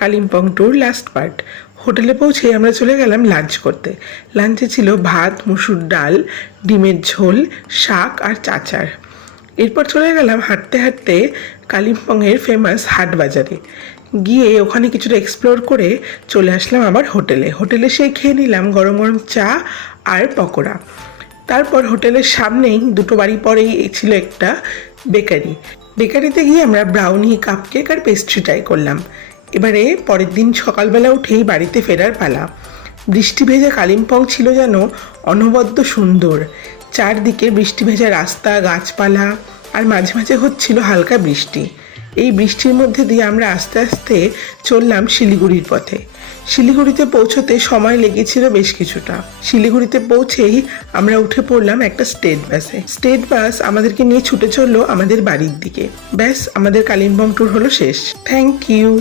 Kalimpong tour last part. হোটেলে পৌঁছে আমরা চলে গেলাম লাঞ্চ করতে। লাঞ্চে ছিল ভাত, মুসুর ডাল, ডিমের ঝোল, শাক আর চাচার। এরপর চলে গেলাম হাঁটতে হাঁটতে কালিম্পংয়ের ফেমাস হাট বাজারে। গিয়ে ওখানে কিছুটা এক্সপ্লোর করে চলে আসলাম আবার হোটেলে সেই খেয়ে নিলাম গরম গরম চা আর পকোড়া। তারপর হোটেলের সামনেই দুটো বাড়ি পরেই ছিল একটা বেকারিতে গিয়ে আমরা ব্রাউনি, কাপকেক আর পেস্ট্রি ট্রাই করলাম। এবারে পরের দিন সকালবেলা উঠেই বাড়িতে ফেরার পালা। বৃষ্টি ভেজা কালিম্পং ছিল যেন অনবদ্য সুন্দর। চারদিকে বৃষ্টি ভেজা রাস্তা, গাছপালা আর মাঝে মাঝে হচ্ছিল হালকা বৃষ্টি। এই বৃষ্টির মধ্যে দিয়ে আমরা আস্তে আস্তে চললাম শিলিগুড়ির পথে। শিলিগুড়িতে পৌঁছতে সময় লেগেছিল বেশ কিছুটা। শিলিগুড়িতে পৌঁছেই আমরা উঠে পড়লাম একটা স্টেট বাসে। স্টেট বাস আমাদেরকে নিয়ে ছুটে চললো আমাদের বাড়ির দিকে। ব্যাস, আমাদের কালিম্পং ট্যুর হলো শেষ। Thank you.